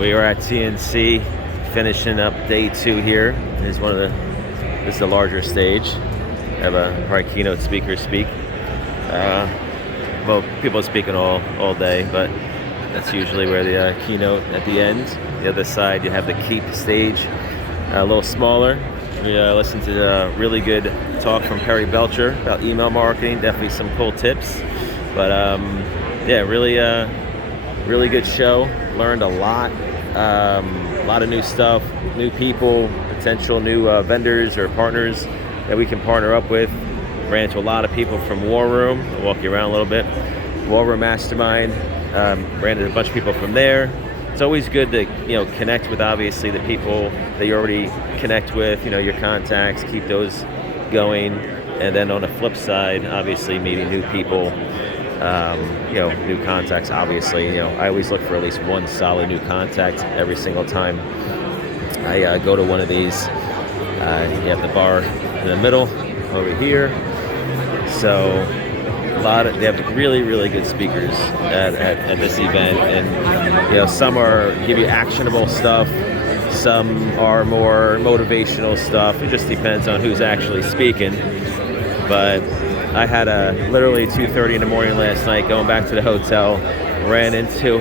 We are at TNC, finishing up day 2 here. This is the larger stage. I have a probably keynote speaker speak. Well, people are speaking all day, but that's usually where the keynote at the end. The other side, you have the keep stage, a little smaller. We listened to a really good talk from Perry Belcher about email marketing. Definitely some cool tips. But yeah, really good show. Learned a lot of new stuff, new people, potential new vendors or partners that we can partner up with. Ran into a lot of people from War Room. I'll walk you around a little bit. War Room Mastermind. Ran into a bunch of people from there. It's always good to connect with obviously the people that you already connect with. Your contacts. Keep those going. And then on the flip side, obviously meeting new people. New contacts, obviously. I always look for at least one solid new contact every single time I go to one of these. You have the bar in the middle over here. So they have really good speakers at this event, and some give you actionable stuff, some are more motivational stuff. It just depends on who's actually speaking. But I had literally 2:30 in the morning last night going back to the hotel. Ran into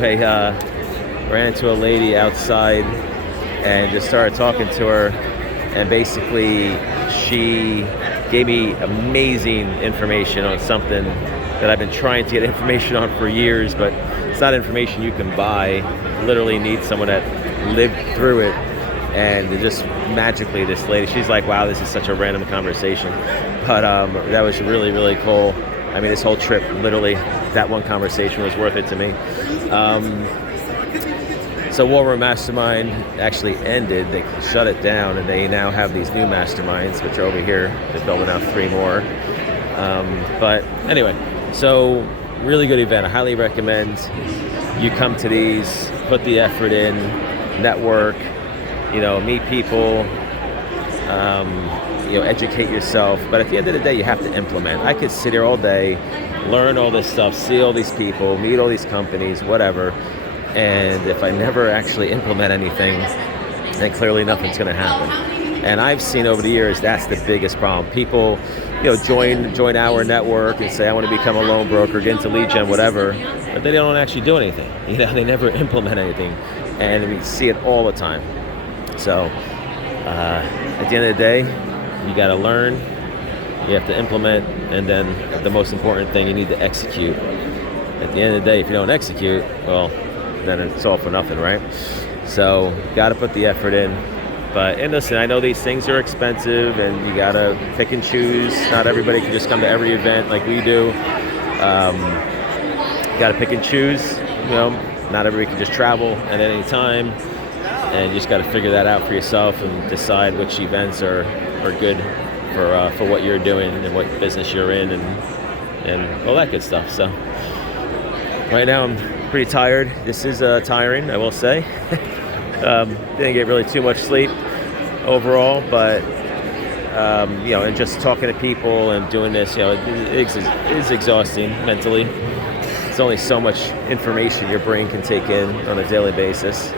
a lady outside and just started talking to her. And basically, she gave me amazing information on something that I've been trying to get information on for years, but it's not information you can buy. Literally need someone that lived through it. And just magically, this lady, she's like, wow, this is such a random conversation. But that was really cool. I mean, this whole trip, literally, that one conversation was worth it to me. So War Room Mastermind actually ended. They shut it down, and they now have these new masterminds, which are over here. They're building out 3 more. But anyway, so really good event. I highly recommend you come to these, put the effort in, network, meet people, educate yourself. But at the end of the day, you have to implement. I could sit here all day, learn all this stuff, see all these people, meet all these companies, whatever. And if I never actually implement anything, then clearly nothing's going to happen. And I've seen over the years, that's the biggest problem. People, join our network and say, I want to become a loan broker, get into lead gen, whatever. But they don't actually do anything. They never implement anything. And we see it all the time. So at the end of the day, you got to learn, you have to implement, and then the most important thing, you need to execute. At the end of the day, if you don't execute, well, then it's all for nothing, right? So got to put the effort in. And listen, I know these things are expensive, and you got to pick and choose. Not everybody can just come to every event like we do. Got to pick and choose. Not everybody can just travel at any time. And you just got to figure that out for yourself and decide which events are good for what you're doing and what business you're in and all that good stuff. So right now I'm pretty tired. This is tiring, I will say. Didn't get really too much sleep overall, but and just talking to people and doing this, it is exhausting mentally. There's only so much information your brain can take in on a daily basis.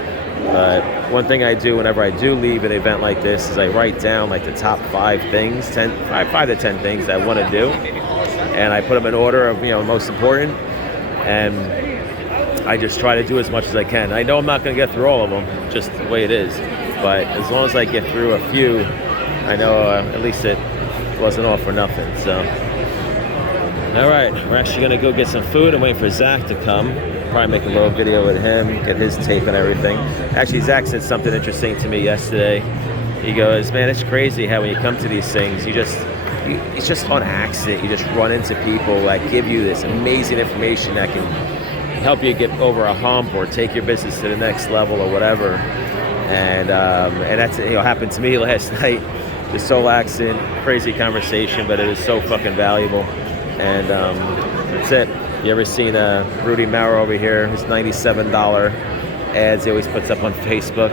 But one thing I do whenever I do leave an event like this is I write down like the top 5 things, 5 to 10 things that I want to do, and I put them in order of most important, and I just try to do as much as I can. I know I'm not going to get through all of them, just the way it is, but as long as I get through a few, I know at least it wasn't all for nothing. So, all right, we're actually going to go get some food. I'm waiting for Zach to come. Probably make a little video with him, get his take on everything. Actually, Zach said something interesting to me yesterday. He goes, man, it's crazy how when you come to these things, it's just on accident. You just run into people that give you this amazing information that can help you get over a hump or take your business to the next level or whatever. And that's happened to me last night. Just so accident, crazy conversation, but it was so fucking valuable. And that's it. You ever seen Rudy Maurer over here? His $97 ads he always puts up on Facebook.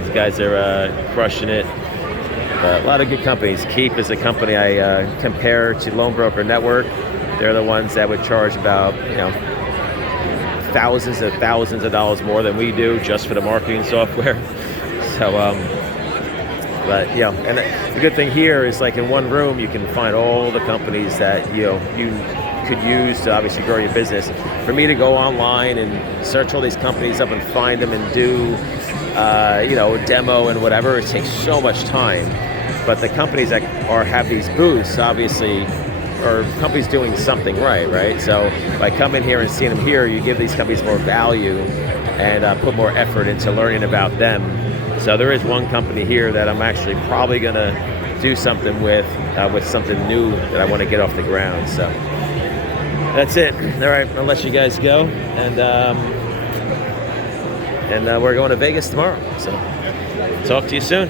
These guys are crushing it. A lot of good companies. Keep is a company I compare to Loan Broker Network. They're the ones that would charge about thousands of dollars more than we do just for the marketing software. So, but and the good thing here is, like, in one room you can find all the companies that you could use to obviously grow your business. For me to go online and search all these companies up and find them and do a demo and whatever, it takes so much time. But the companies that have these booths obviously are companies doing something right? So by coming here and seeing them here, you give these companies more value and put more effort into learning about them. So there is one company here that I'm actually probably going to do something with something new that I want to get off the ground. So that's it. All right, I'll let you guys go, and we're going to Vegas tomorrow. So talk to you soon.